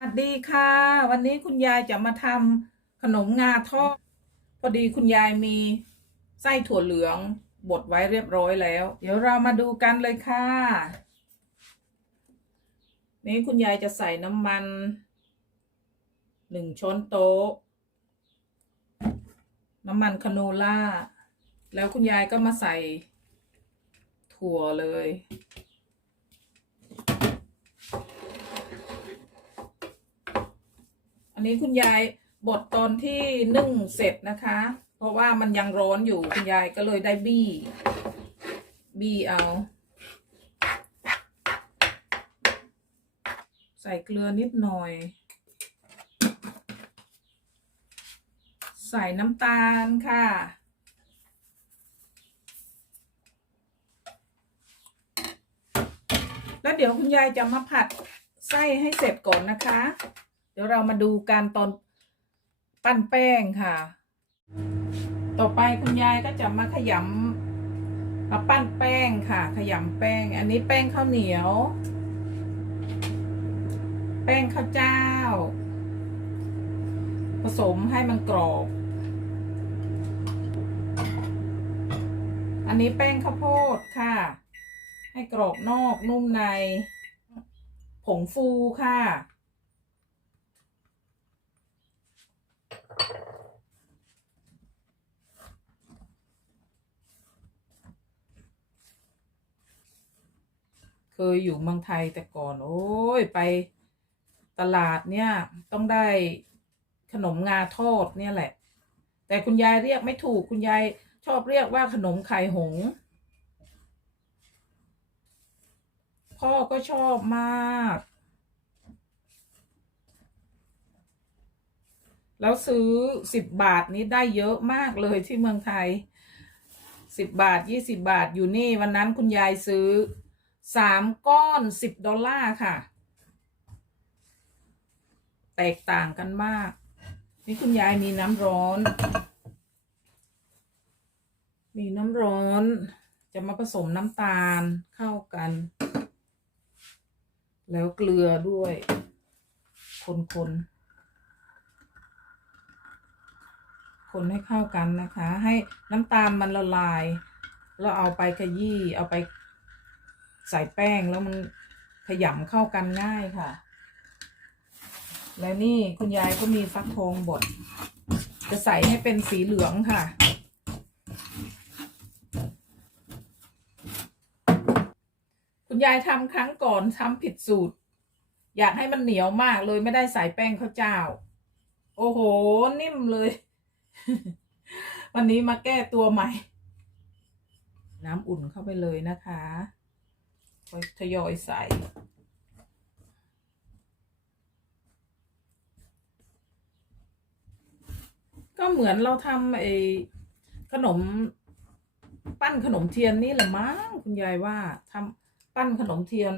สวัสดีค่ะ วันนี้คุณยายจะมาทำขนมงาทอดพอดีคุณยายมีไส้ถั่วเหลืองบดไว้เรียบร้อยแล้ว เดี๋ยวเรามาดูกันเลยค่ะ นี่คุณยายจะใส่น้ำมันหนึ่งช้อนโต๊ะ น้ำมันคาโนล่า แล้วคุณยายก็มาใส่ถั่วเลย อันนี้คุณยายบดตอนที่นึ่งเสร็จนะคะ เพราะว่ามันยังร้อนอยู่คุณยายก็เลยได้บี้ บี้เอา ใส่เกลือนิดหน่อย ใส่น้ำตาลค่ะแล้วเดี๋ยวคุณยายจะมาผัดไส้ให้เสร็จก่อนนะคะ ดี๋ยวเรามาดูการตอนปั้นแป้งค่ะ ต่อไปคุณยายก็จะมาขยำมาปั้นแป้งค่ะ ขยำแป้ง อันนี้แป้งข้าวเหนียว แป้งข้าวเจ้า ผสมให้มันกรอบ อันนี้แป้งข้าวโพดค่ะ ให้กรอบนอกนุ่มใน ผงฟูค่ะ เคยอยู่เมืองไทยแต่ก่อน โอ้ยไปตลาดเนี่ยต้องได้ขนมงาทอดเนี่ยแหละ แต่คุณยายเรียกไม่ถูกคุณยายชอบเรียกว่าขนมไข่หง พ่อก็ชอบมาก แล้วซื้อสิบบาทนี้ได้เยอะมากเลยที่เมืองไทยสิบบาทยี่สิบาทอยู่นี่วันนั้นคุณยายซื้อ สามก้อนสิบดอลลาร์ค่ะ แตกต่างกันมาก นี่คุณยายมีน้ำร้อน มีน้ำร้อนจะมาผสมน้ำตาลเข้ากัน แล้วเกลือด้วย คนคนคนให้เข้ากันนะคะ ให้น้ำตาลมันละลาย แล้วเอาไปขยี้เอาไป ใส่แป้งแล้วมันขยำเข้ากันง่ายค่ะ แล้วนี่คุณยายก็มีฟักทองบด จะใส่ให้เป็นสีเหลืองค่ะ คุณยายทำครั้งก่อนทำผิดสูตร อยากให้มันเหนียวมากเลยไม่ได้ใส่แป้งข้าวเจ้า โอ้โห นิ่มเลย วันนี้มาแก้ตัวใหม่ น้ำอุ่นเข้าไปเลยนะคะ ทยอยใส่ ก็เหมือนเราทำไอ้ขนม ปั้นขนมเทียนนี่แหละมั้งคุณยายว่าทำปั้นขนมเทียน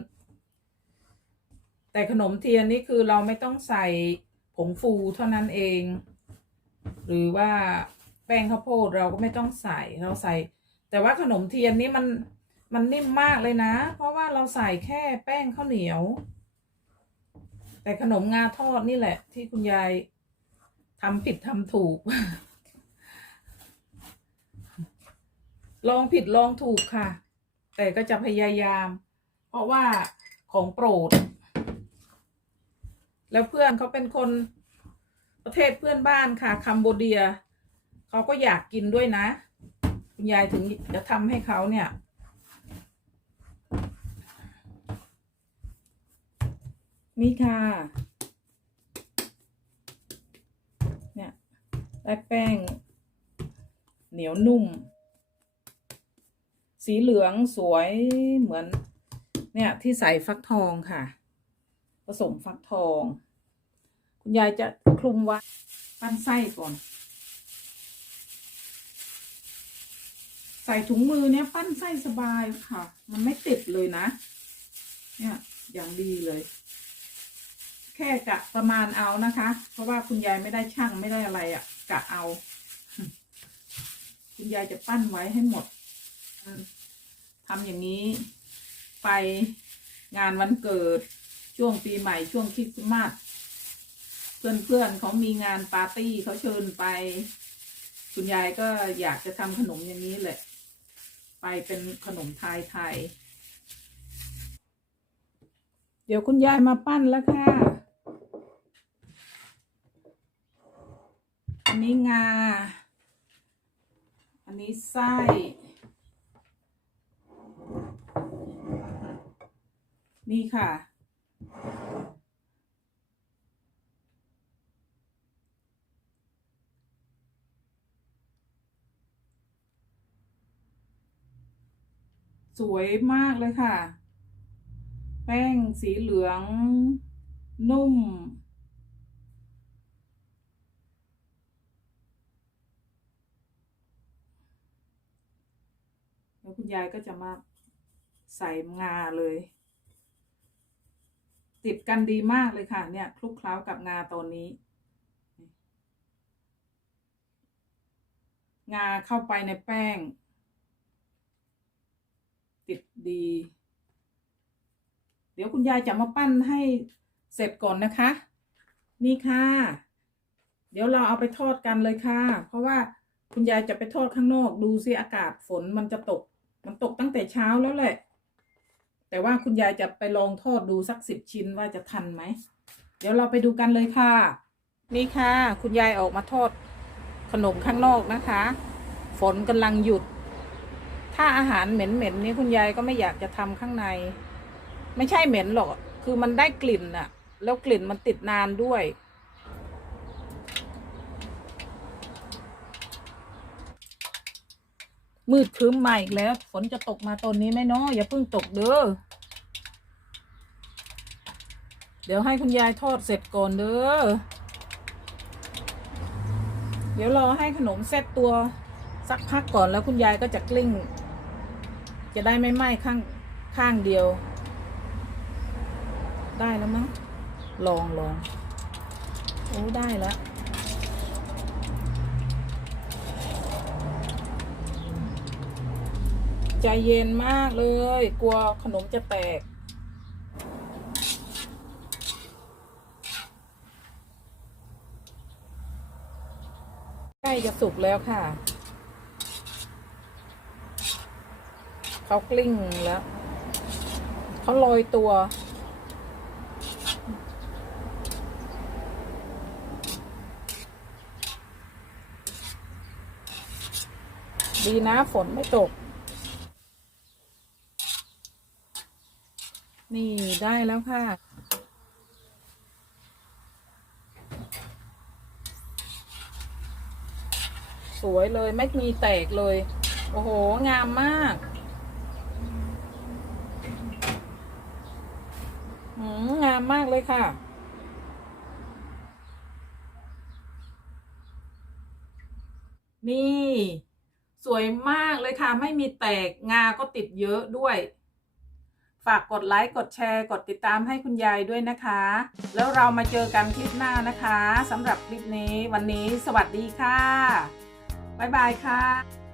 แต่ขนมเทียนนี่คือเราไม่ต้องใส่ผงฟูเท่านั้นเอง หรือว่าแป้งข้าวโพดเราก็ไม่ต้องใส่เราใส่ แต่ว่าขนมเทียนนี่มัน มันนิ่มมากเลยนะ เพราะว่าเราใส่แค่แป้งข้าวเหนียว แต่ขนมงาทอดนี่แหละ ที่คุณยายทำผิดทำถูก ลองผิดลองถูกค่ะ แต่ก็จะพยายาม เพราะว่าของโปรด แล้วเพื่อนเขาเป็นคนประเทศเพื่อนบ้านค่ะคัมโบเดีย เขาก็อยากกินด้วยนะ คุณยายถึงจะทำให้เขาเนี่ย นี่ค่ะเนี่ยได้แป้ง เหนียวนุ่ม สีเหลืองสวยเหมือน เนี่ยที่ใส่ฟักทองค่ะ ผสมฟักทอง คุณยายจะคลุมไว้ปั้นไส้ก่อนใส่ถุงมือเนี่ยปั้นไส้สบายค่ะ มันไม่ติดเลยนะ เนี่ย อย่างดีเลย ค่กะประมาณเอานะคะ เพราะว่าคุณยายไม่ได้ช่างไม่ได้อะไรอะ่ะกะเอา คุณยายจะปั้นไว้ให้หมดทำอย่างนี้ ไปงานวันเกิดช่วงปีใหม่ช่วงคริสต์มาสเพื่อนเพื่อนๆเขามีงานปาร์ตี้เขาเชิญไป คุณยายก็อยากจะทำขนมอย่างนี้แหละ ไปเป็นขนมไทยไทยเดี๋ยวคุณยายมาปั้นแล้วค่ะ อั นี้งา อันนี้ไส้ นี่ค่ะ สวยมากเลยค่ะ แป้งสีเหลืองนุ่ม แล้วคุณ ยายก็จะมาใส่งาเลย ติดกันดีมากเลยค่ะ เนี่ยคลุกเคล้ากับงาตัวนี้ งาเข้าไปในแป้ง ติดดี เดี๋ยวคุณยายจะมาปั้นให้เสร็จก่อนนะคะ นี่ค่ะ เดี๋ยวเราเอาไปทอดกันเลยค่ะ เพราะว่าคุณยายจะไปทอดข้างนอก ดูสิอากาศฝนมันจะตก มันตกตั้งแต่เช้าแล้วแหละ แต่ว่าคุณยายจะไปลองทอดดูสักสิบชิ้นว่าจะทันไหม เดี๋ยวเราไปดูกันเลยค่ะ นี่ค่ะ คุณยายออกมาทอดขนมข้างนอกนะคะ ฝนกำลังหยุด ถ้าอาหารเหม็นๆนี่คุณยายก็ไม่อยากจะทำข้างใน ไม่ใช่เหม็นหรอก คือมันได้กลิ่นอะแล้วกลิ่นมันติดนานด้วย มืดครึ้มมาอีกแล้ว ฝนจะตกมาตอนนี้ไหมเนาะอย่าเพิ่งตกเด้อเดี๋ยวให้คุณยายทอดเสร็จก่อนเด้อเดี๋ยวรอให้ขนมเสร็จตัวสักพักก่อนแล้วคุณยายก็จะกลิ้ง จะได้ไม่ไหม้ข้างข้างเดียว ได้แล้วมั้งลองลองโอ้ได้แล้ว ใจเย็นมากเลย กลัวขนมจะแตก ใกล้จะสุกแล้วค่ะ เขากลิ้งแล้ว เขาลอยตัวดีนะฝนไม่ตก นี่ได้แล้วค่ะ สวยเลย ไม่มีแตกเลย โอ้โห งามมากหืมงามมากเลยค่ะ นี่ สวยมากเลยค่ะ ไม่มีแตกงาก็ติดเยอะด้วยากกดไลค์กดแชร์ กดติดตามให้คุณยายด้วยนะคะ แล้วเรามาเจอกันคลิปหน้านะคะสำหรับคลิปนี้วันนี้สวัสดีค่ะ บ๊ายบายค่ะ